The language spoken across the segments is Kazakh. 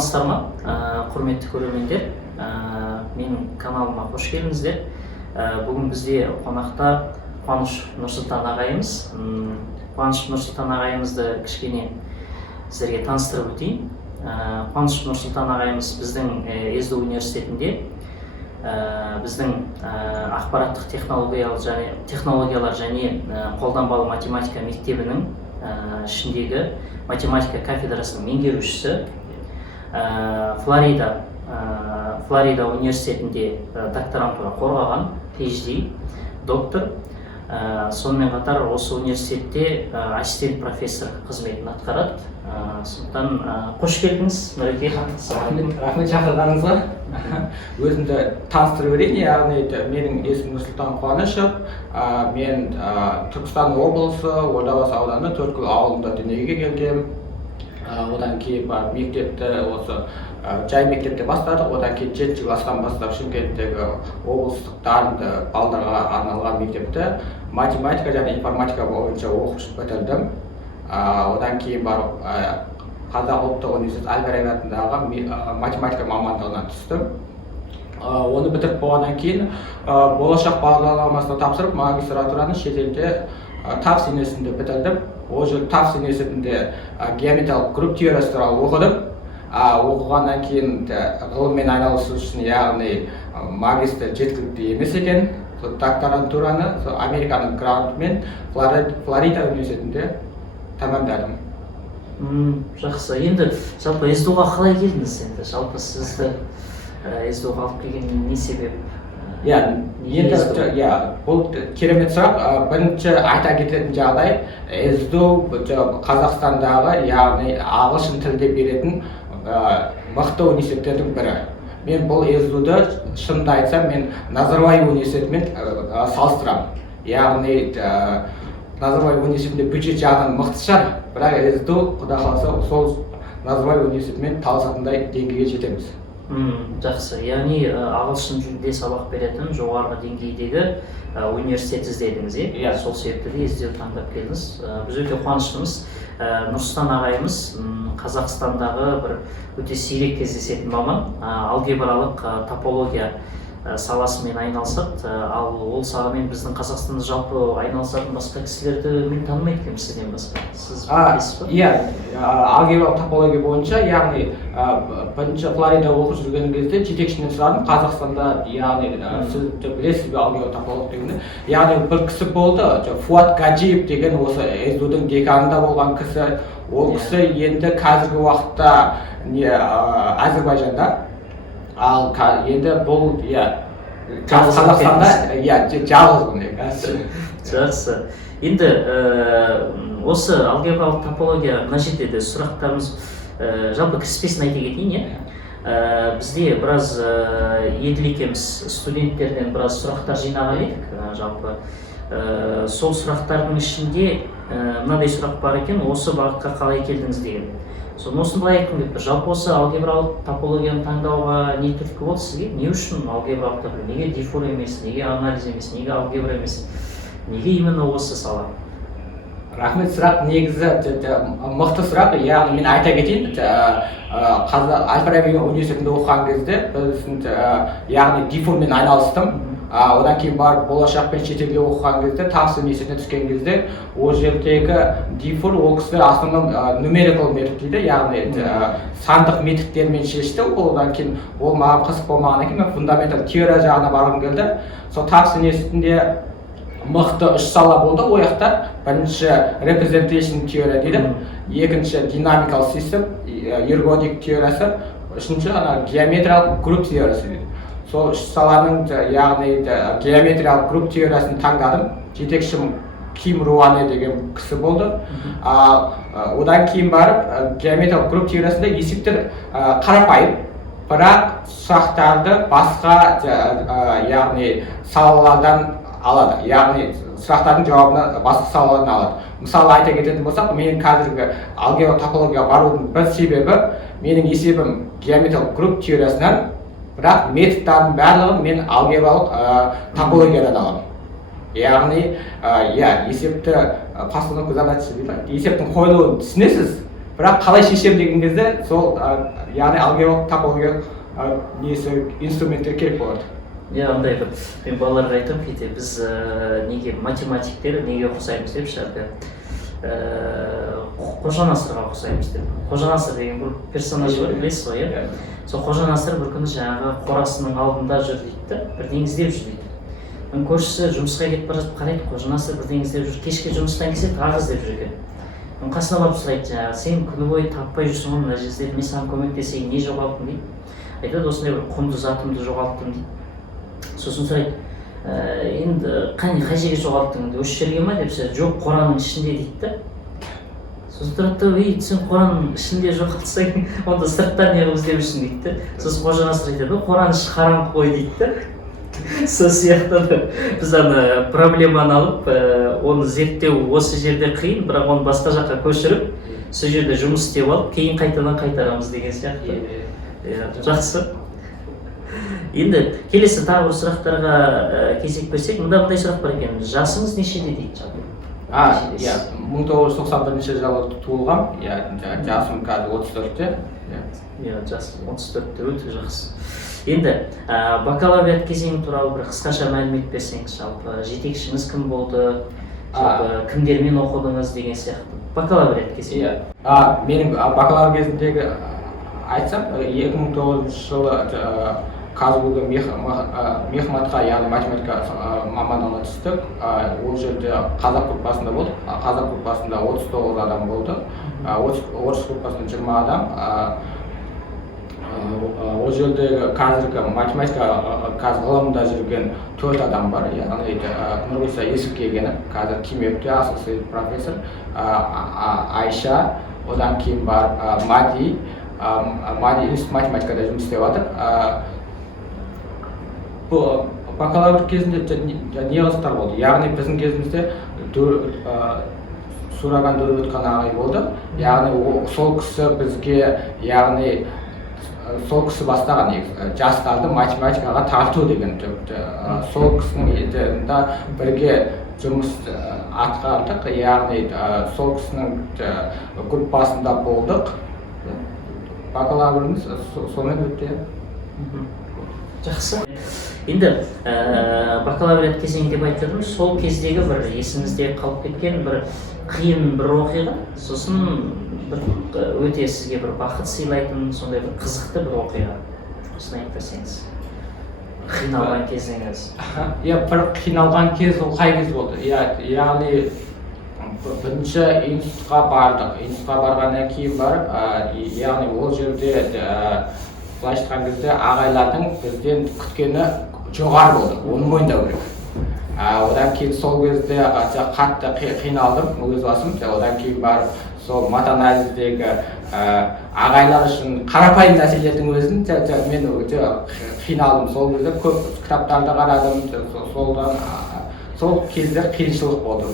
Саламатсыздар ма, құрметті көрермендер? Менің каналыма қош келдіңіздер. Бүгін бізде қонақта Қуаныш Нұрсұлтан ағайымыз. Қуаныш Нұрсұлтан ағайымызды кішкене сіздерге таныстырып өтейін. Қуаныш Нұрсұлтан ағайымыз біздің СДУ университетінде біздің ақпараттық технологиялар және қолданбалы математика мектебінің ішіндегі математика кафедрасының меңгерушісі, Флорида университетінде докторантура қорғаған, PhD, доктор. Сонымен қатар осы университетте ассистент профессор қызметін атқарады. Сондықтан қош келдіңіз, Нұреке. Рахмет шақырғаныңызға. Өзімді таныстырып берейін. Яғни менің есімім Нұрсұлтан Қуанышев. Мен Түркістан облысы Ордабасы ауданы Төрткүл ауылында дүниеге келгем. Одан кейін мектепті осы жай мектепте бастадық. Одан кейін 7 жыл асқан бастап Шымкенттегі облыстық дарынды балдарға арналған мектепті математика және информатика бойынша оқып бітірдім. Одан кейін барып Қазақ ұлттық университеті Әл-Фараби атындағы математика мамандығына түстім. Оны бітіріп болғаннан кейін болашақ бағдарламасына тапсырып магистратураны шетелде ТАФС институтында бітірдім. Ол жерде ТАФС институтында геометриялық групп теориясы туралы оқыдым. Оқығаннан кейін ғылыммен айналысу үшін, яғни магистр жеткілікті емес екен. Докторантураны Американың грантымен Флорида университетінде тәмамдадым. Жақсы. Енді жалпы СДУ-ға қалай келдіңіз? Енді жалпы сізді СДУ-ға алып келген не себеп? Бұл керемет сұрақ. Бірінші айта кететін жағдай, СДУ Қазақстандағы, яғни ағылшын тілде беретін мықты университеттердің бірі. Мен бұл СДУ-ды шынымды айтсам, мен Назарбаев университетімен салыстырамын. Яғни Назарбаев университетінде бюджет жағынан мықты шығар, бірақ СДУ құда қаласа сол Назарбаев университетімен таласатындай деңгейге жетеміз. Жақсы. Яғни ағылшын тілінде сабақ беретін жоғарғы деңгейдегі университет іздедіңіз, е? Сол себепті де СДУ таңдап келдіңіз. Біз өте қуаныштымыз. Нұрсұлтан ағайымыз Қазақстандағы бір өте сирек кездесетін маман, алгебралық топология саласымен айналысады. Ал ол саламен біздің Қазақстанда жалпы айналысатын басқа кісілерді мен танымайды екенмін сізден басқа. Сіз білесіз бе? Алгебралық топология бойынша, яғни бірінші Флорида оқып жүрген кезде жетекшінен сұрадым. Қазақстанда, яғни сіз білесіз бе алгебралық топология дегенді? Яғни бір кісі болды, Фуат Гаджиев деген осы СДУ-дің деканында болған кісі. Ол кісі енді қазіргі уақытта Әзербайжанда. Ал енді бұл Қазақстанда жалғыз. Жақсы. Енді осы алгебралық топология мына жерде де сұрақтарымыз жалпы кіріспесін айта кетейін. Бізде біраз Еділ екеуміз студенттерден біраз сұрақтар жинаған едік. Жалпы сол сұрақтардың ішінде мынадай сұрақ бар екен, осы бағытқа қалай келдіңіз деген. Соны осыны былай айтқым келіп тұр. Жалпы осы алгебралық топологияны таңдауға не түрткі болды сізге? Не үшін алгебралық топология? Неге дифур емес, неге анализ емес, неге алгебра емес? Неге именно осы сала? Рахмет, сұрақ негізі мықты сұрақ. Яғни мен айта кетейін, Әл-Фараби университетінде оқыған кезде яғни дифурмен айналыстым. Одан кейін барып болашақпен шетелде оқыған кезде, ТАФС университетіне түскен кезде, ол жердегі дифур ол кісілер основном numerical метод дейді, яғни сандық методтермен шешті. Одан кейін ол маған қызық болмағаннан кейін мен фундаментал теория жағына барғым келді. Сол ТАФС университетінде мықты үш сала болды. Ол жақта бірінші representation теория дейді, екінші dynamical system, ergodic теориясы, үшінші геометриялық групп теориясы дейді. Сол үш саланың, яғни геометриялық групп теориясын таңдадым. Жетекшім Ким Руане деген кісі болды. Одан кейін барып, геометриялық групп теориясында есептер қарапайым, бірақ сұрақтарды басқа яғни салалардан алады. Яғни сұрақтардың жауабына басқа салалардан алады. Мысалы айта кететін болсақ, менің қазіргі алгебралық топологияға барудың бір себебі, менің есебім геометриялық групп теориясынан, бірақ методтардың барлығын мен алгебралық топологиядан аламын. Яғни, есепті постановка задачасы дейді, есептің қойылуын түсінесіз, бірақ қалай шешем деген кезде сол яғни алгебралық топология несі инструменттер керек болады. Андай бір мен балаларға айтамын кейде біз неге математиктер неге ұқсаймыз деп шығарды. Қожа Насырға ұқсаймыз деп. Қожа Насыр деген бір персонаж бар, білесіз ғой, иә? Сол Қожа Насыр бір күні жаңағы қорасының алдында жүр дейді, бірдеңе іздеп жүр дейді. Көршісі жұмысқа кетіп бара жатып қарайды, Қожа Насыр бірдеңе іздеп жүр, кешке жұмыстан келсе тағы іздеп жүр екен. Қасына барып сұрайды, жаңағы сен күні бойы таппай жүрсің ғой мына жерде, мен саған көмектесейін, не жоғалттың дейді. Айтады, осындай бір құнды затымды жоғалттым дейді. Сосын сұрайды, енді қай жерге жоғалттың, осы жерге ма деп сөйледі, жоқ, қораның ішінде дейді да. Сосын тұрады да, сен қораның ішінде жоғалтсаң, онда сырттан неғып іздеп жүрсің дейді да. Сосын Қожа Насыр айтады, қораның іші қараңғы қой дейді да. Сол сияқты біз проблеманы алып, оны зерттеу осы жерде қиын, бірақ оны басқа жаққа көшіріп, сол жерде жұмыс істеп алып, кейін қайтадан қайтарамыз деген сияқты. Жақсы. Енді келесі тағы бір сұрақтарға кезек берсек, мындай сұрақ бар екен. Жасыңыз нешеде дейді жалпы? 1991 жылы туылғам, жасым қазір 34-те. Жас 34-те, өте жақсы. Енді бакалавриат кезеңі туралы бір қысқаша мәлімет берсеңіз, жалпы жетекшіңіз кім болды, жалпы кімдермен оқыдыңыз деген сияқты. Бакалавриат кезеңі. Менің бакалавр кезіндегі айтсам, 2009 жылы Казгуға мехматқа, яғни математика мамандығына түстік. Ол жерде қазақ группасында болдық. Қазақ группасында 39 адам болды. Орыс группасында 20 адам. Ол жердегі қазіргі математика ғылымында жүрген 4 адам бар. Яғни Нұрғиса Есіркегені, қазір Кимепте асыл профессор, Айша, одан кейін бар Мади институт математикада жұмыс істеп жатыр. Бакалавр кезінде не қызықтар болды. Яғни біздің кезімізде Сураган Дөрөтқан ағай болды. Яғни сол кісі бізге, яғни сол кісі бастаған жастарды математикаға тарту деген. Сол кісінің елдерінде бірге жұмыс атқардық, яғни сол кісінің группасында болдық. Бакалаврымыз сонымен өтті. Жақсы. Енді бакалавриат кезеңі деп айтып сол кездегі бір есіңізде қалып кеткен бір қиын бір оқиға, сосын бір өте сізге бір бақыт сыйлайтын, сондай бір қызықты бір оқиға. Осыны айтып берсеңіз. Қиналған кезіңіз. Бір қиналған кез ол қай кез болды? Яғни бірінші институтқа бардық. Институтқа барғаннан кейін барып, яғни ол жерде былай айтқан кезде ағайлардың бізден күткені жоғары болды, оны мойындау керек. Одан кейін сол кезде қатты қиналдым, өз басым. Одан кейін барып сол матанализдегі ағайлар үшін қарапайым нәрселердің өзін мен қиналдым. Сол кезде көп кітаптарды қарадым, сол кезде қиыншылық болды.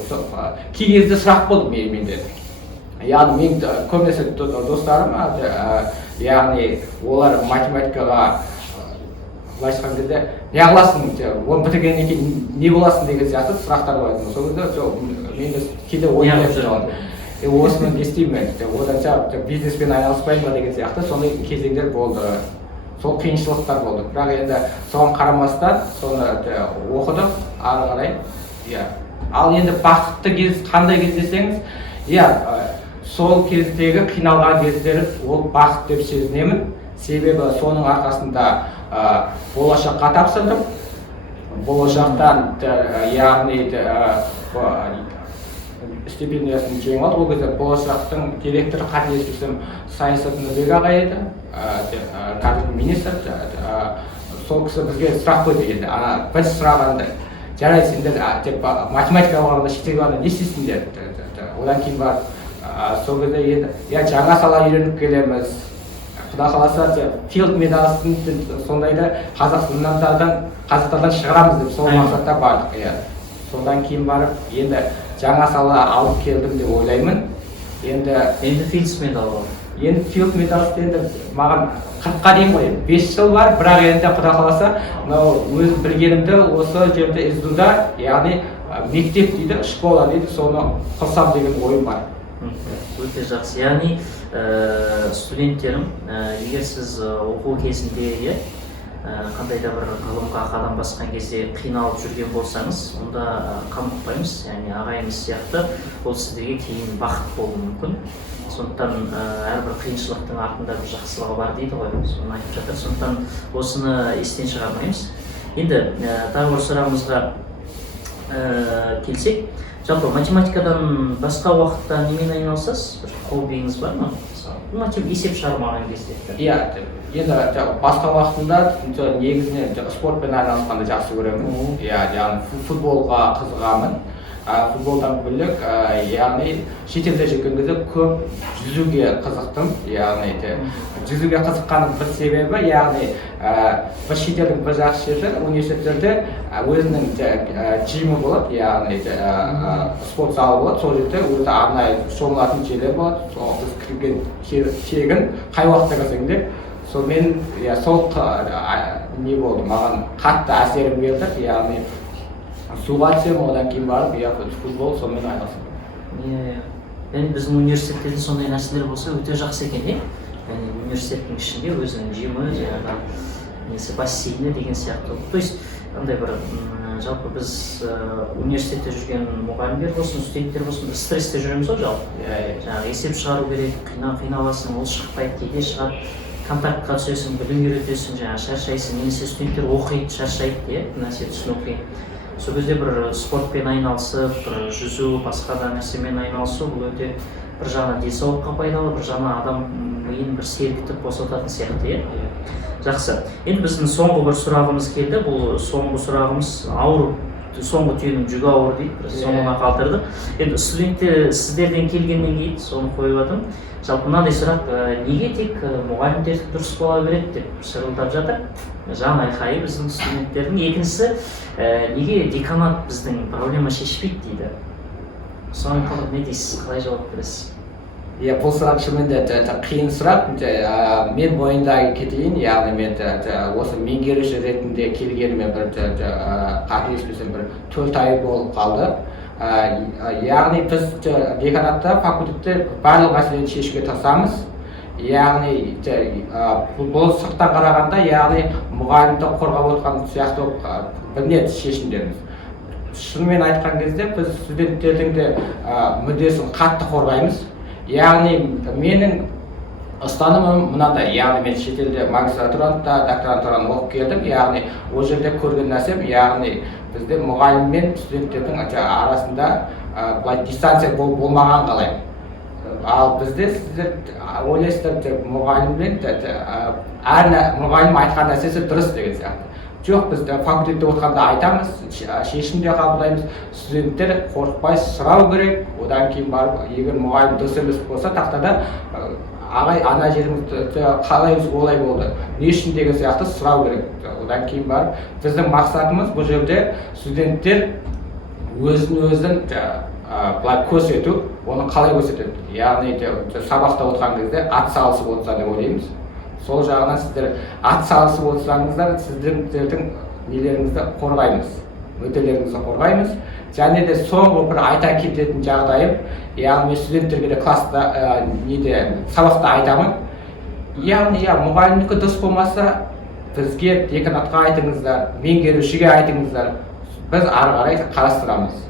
Кей кезде сұрақ болды менде. Яғни мен көбінесе достарым, яғни олар математикаға былай айтқан кезде не қыласың, оны бітіргеннен кейін не боласың деген сияқты сұрақтар қойдым. Сол кезде мен кейде ойланып жүрмін. Осыны не істеймін, одан бизнеспен айналыспаймын ба деген сияқты сондай кезеңдер болды. Сол қиыншылықтар болды. Бірақ енді соған қарамастан соны оқыдық ары қарай. Ал енді бақытты кез қандай кез десеңіз, сол кездегі қиналған кездері ол бақыт деп сезінемін. Себебі соның арқасында болашаққа тапсырдым. Болашақтан яғни стипендиясын жеңіп алдым. Ол кезде болашақтың директоры қателеспесем Саясат Нұрбек ағай еді, қазіргі министр. Сол кісі бізге сұрақ қойды енді. Біз сұрағанда, жарайды сендер математика алғанда шетелге барғанда не істейсіңдер? Одан кейін бар сол кезде енді жаңа сала үйреніп келеміз. Құда қаласа филд медалсын сондайды қазақтардан шығарамыз деп сол мақсатта бардық. Содан кейін барып енді жаңа сала алып келдім деп ойлаймын. Енді филд медал болды. Енді филд медалсы енді маған 40-қа дейін ғой, 5 жыл бар, бірақ енді құда қаласа өз білгенімді осы жерде СДУ-да, яғни мектеп дейді, школа дейді, соны қосам деген ойым бар. Өте жақсы. Яғни студенттерім, егер сіз оқу кезінде қандай да бір ғылымға қадам басқан кезде қиналып жүрген болсаңыз, онда қамықпаймыз, яғни ағайымыз сияқты ол сіздерге кейін бақыт болуы мүмкін. Сондықтан әрбір қиыншылықтың артында бір жақсылығы бар дейді ғой, соны айтып жатыр. Сондықтан осыны естен шығармаймыз. Енді тағы бір сұрағымызға келсек, жалпы математикадан басқа уақытта немен айналысасыз? Бір хоббиіңіз бар ма? Есеп шығармаған кезде. Иә, енді басқа уақытында негізінен спортпен айналысқанды жақсы көремін. Иә, яғни футболға қызығамын. Футболдан бөлек, яғни шетелде жүрген кезде көп жүзуге қызықтым. Яғни жүзуге қызыққаның бір себебі, яғни бір шетелдің бір жақсы жері университеттерде өзінің жимі болады, яғни спорт залы болады. Сол жерде өзі арнайы шомылатын жерлер болады. Біз кірген тегін қай уақытта келсең де, сонымен сол не болды, маған қатты әсерім берді. Яғни суға түсем, одан кейін барып, футбол сонымен айналысамын. Яғни біздің университеттерде сондай нәрселер болса өте жақсы екен, яғни университеттің ішінде өзінің жимі, жаңағы бассейні деген сияқты. То есть андай бір жалпы біз университетте жүрген мұғалімдер болсын, студенттер болсын, біз стрессте жүреміз ғой жалпы. Жаңағы есеп шығару керек, қиналасың, ол шықпайды, кейде шығады. Контактқа түсесің, білім үйретесің, жаңағы шаршайсың, немесе студенттер оқиды, шаршайды, нәрсе түсіну қиын. Сол кезде бір спортпен айналысып, бір жүзу, басқа да нәрсемен айналысу, бұл өте бір жағынан денсаулыққа пайдалы, бір жағынан адам миын бір сергітіп босататын сияқты. Жақсы. Енді біздің соңғы бір сұрағымыз келді. Бұл соңғы сұрағымыз ауыр, соңғы түйенің жүгі ауыр дейді, соңына қалдырдық. Енді студенттер сіздерден келгеннен кейін соны қойып жатырмын. Жалпы мынандай сұрақ, неге тек мұғалімдер дұрыс бола береді деп шырылдап жатыр. Жан айқайы біздің студенттердің. Екіншісі, неге деканат біздің проблема шешпейді дейді. Соны не дейсіз, қалай жауап бересіз? Бұл сұрақ шынымен де қиын сұрақ. Мен бойындағы кетейін, яғни мен осы меңгеруші ретінде келгеніме бір қателеспесем бір 4 ай болып қалды. Яғни біз деканатта, факультетте барлық мәселені шешуге тырысамыз. Яғни бұл сырттан қарағанда, яғни мұғалімді қорғап отырған сияқты білінеді шешімдеріміз. Шынымен айтқан кезде біз студенттердің де мүддесін қатты қорғаймыз. Яғни менің ұстанымым мынандай, яғни мен шетелде магистратурада, докторантураны оқып келдім, яғни ол жерде көрген нәрсем, яғни бізде мұғалім мен студенттердің арасында былай дистанция болмаған қалаймын. Ал бізде сіздер ойлайсыздар мұғаліммен әр мұғалім айтқан нәрсесі дұрыс деген сияқты. Жоқ, біз факультетте отырғанда айтамыз, шешім де қабылдаймыз, студенттер қорықпай сұрау керек, одан кейін барып, егер мұғалім дұрыс емес болса, тақтада ағай, ана жерімізді қалай олай болды, не үшін деген сияқты сұрау керек. Одан кейін барып, біздің мақсатымыз бұл жерде студенттер өзін былай көрсету, оны қалай көрсетеді. Яғни сабақта отырған кезде ат салысып отырса деп ойлаймыз. Сол жағынан сіздер ат салысып отырсаңыздар, сіздердің нелеріңізді қорғаймыз, мүдделеріңізді қорғаймыз. Және де соңғы бір айта кететін жағдайым, яғни студенттерге де класста сабақта айтамын. Яғни мұғалімдікі дұрыс болмаса, бізге деканатқа айтыңыздар, меңгерушіге айтыңыздар, біз ары қарай қарастырамыз.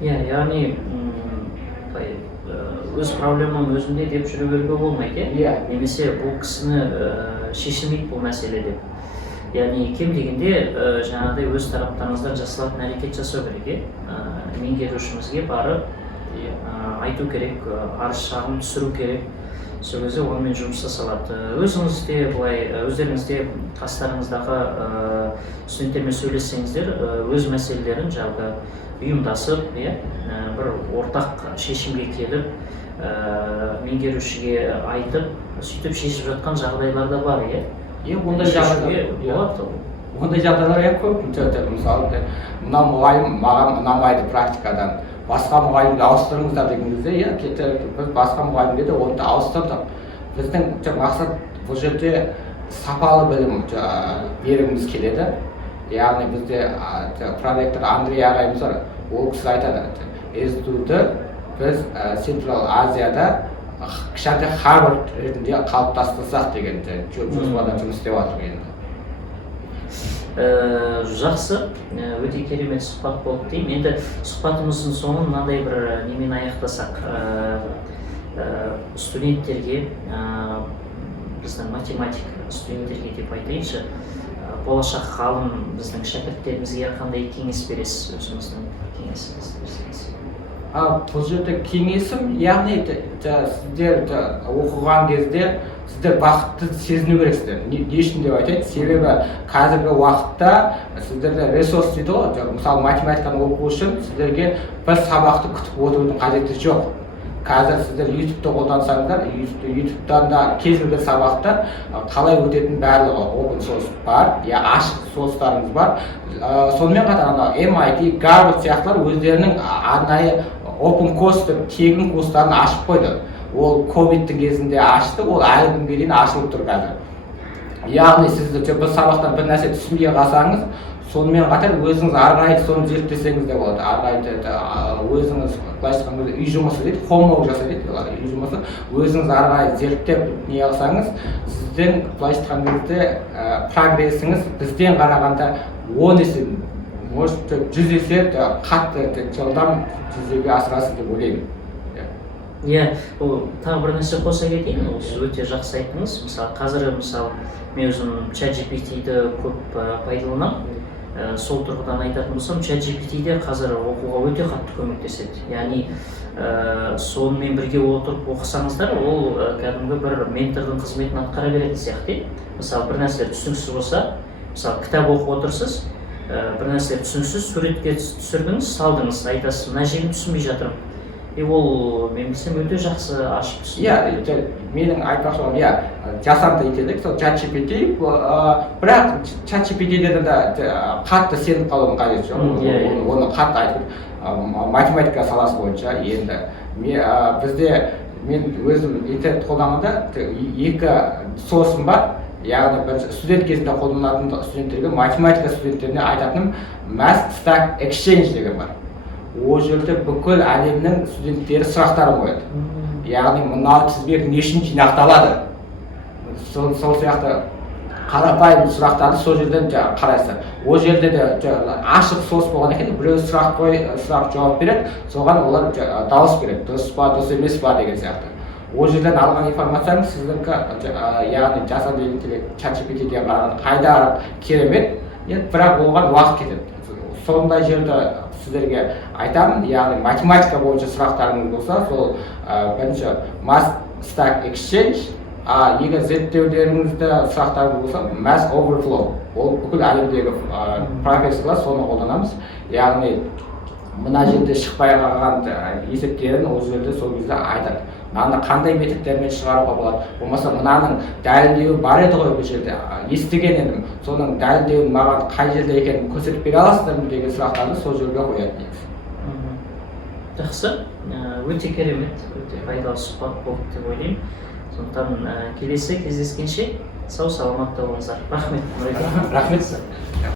Яғни өз проблемам өзінде деп жүре беруге болмайды, немесе бұл кісіні шешілмейді бұл мәселе деп. Яғни кем дегенде жаңағыдай өз тараптарыңыздан жасалатын әрекет жасау керек, меңгерушімізге барып айту керек, арыз шағым түсіру керек. Сол кезде онымен жұмыс жасалады. Өзіңізде былай, өздеріңізде қастарыңыздағы студенттермен сөйлессеңіздер, өз мәселелерін жалпы ұйымдасып, бір ортақ шешімге келіп, меңгерушіге айтып, сөйтіп шешіп жатқан жағдайлар да бар, Ондай жағдайлар көп. Мысалы, мына мұғалім маған ұнамайды практикадан, басқа мұғалімді ауыстырыңыздар деген кезде, біз басқа мұғалімге де оны ауыстырдық. Біздің мақсат бұл жерде сапалы білім бергіміз келеді. Яғни бізде проректор Андрей ағайымыз бар, ол кісі айтады, институтты біз Централ Азияда кішкентай Харвард ретінде қалыптастырсақ деген жоспарда жұмыс істеп жатырмын енді. Жақсы, өте керемет сұхбат болды деймін. Енді сұхбатымыздың соңын мынандай бір немен аяқтасақ, студенттерге, біздің математик студенттерге деп айтайыншы, болашақ ғалым біздің шәкірттерімізге қандай кеңес бересіз, өзіңіздің кеңесіңізді берсеңіз? Бұл жерде кеңесім, яғни сіздер оқыған кезде сіздер бақытты сезіну керексіздер. Не үшін деп айтайын? Себебі қазіргі уақытта сіздерде ресурс дейді ғой, мысалы математиканы оқу үшін сіздерге бір сабақты күтіп отырудың қажеті жоқ. Қазір сіздер YouTube-ты қолдансаңыздар, YouTube-тан да кез келген сабақты қалай өтетін барлығы open source бар, ашық сорстарымыз бар. Сонымен қатар MIT, Harvard сияқтылар өздерінің арнайы open course деп тегін курстарын ашып қойды. Ол ковидтің кезінде ашты, ол әлі күнге дейін ашылып тұр қазір. Яғни сіз бір сабақтан бір нәрсе түсінбей қалсаңыз, сонымен қатар өзіңіз ары қарай соны зерттесеңіз де болады. Ары қарай өзіңіз былайша айтқанда үй жұмысы дейді, homework жаса дейді, үй жұмысы. Өзіңіз ары қарай зерттеп не қылсаңыз, сіздің былайша айтқан кезде прогрессіңіз бізден қарағанда 10 есе, может 100 есе қатты жылдам жүзеге асырасыз деп ойлаймын. Тағы бір нәрсе қоса кетейін, сіз өте жақсы айттыңыз. Мысалы, қазір мен өзім ChatGPT-ді көп пайдаланамын. Сол тұрғыдан айтатын болсам, ChatGPT-де қазір оқуға өте қатты көмектеседі. Яғни, сонымен бірге отырып оқысаңыздар, ол кәдімгі бір ментордың қызметін атқара беретін сияқты. Мысалы, бір нәрселер түсініксіз болса, мысалы, кітап оқып отырсыз, бір нәрселер түсініксіз, суретке түсірдіңіз, салдыңыз, айтасыз, мына жерін түсінбей жатырмын. Ол мен білсем өте жақсы ашып түсіндіреді. Менің айтпақшылығым, жасанды интеллект, сол ChatGPT, бірақ ChatGPT-де де қатты сеніп қалудың қажеті жоқ. Оны қатты айтып, математика саласы бойынша енді бізде мен өзім интернет қолданғанда екі сорсым бар. Яғни студент кезінде қолданатын студенттерге, математика студенттеріне айтатыным Math Stack Exchange деген бар. Ол жерде бүкіл әлемнің студенттері сұрақтарын қояды. Яғни мынау тізбек не үшін жинақталады? Сол сияқты қарапайым сұрақтарды сол жерден қарайсыздар. Ол жерде де ашық сорс болған екен, біреу сұрақ жауап береді, соған олар дауыс береді, дұрыс па, дұрыс емес па деген сияқты. Ол жерден алған информацияны сіздікі, яғни жасанды интеллект ChatGPT-ге қарағанда қайда керемет, бірақ оған уақыт кетеді. Сондай жерді сіздерге айтамын, яғни математика бойынша сұрақтарыңыз болса, сол бірінші Math Stack Exchange, егер зерттеулеріңізді сұрақтарыңыз болса, Math Overflow. Ол бүкіл әлемдегі профессорлар соны қолданамыз. Яғни мына жерде шықпай қалған есептерін ол жерде сол кезде айтады. Мынаны қандай методтермен шығаруға болады, болмаса мынаның дәлелдеуі бар еді ғой бұл жерде, естіген едім, соның дәлелдеуін маған қай жерде екенін көрсетіп бере аласыздар ма деген сұрақтарды сол жерге қояды негізі. Жақсы, өте керемет, өте пайдалы сұхбат болды деп ойлаймын. Сондықтан келесі кездескенше сау саламатта болыңыздар. Рахмет. Рахмет.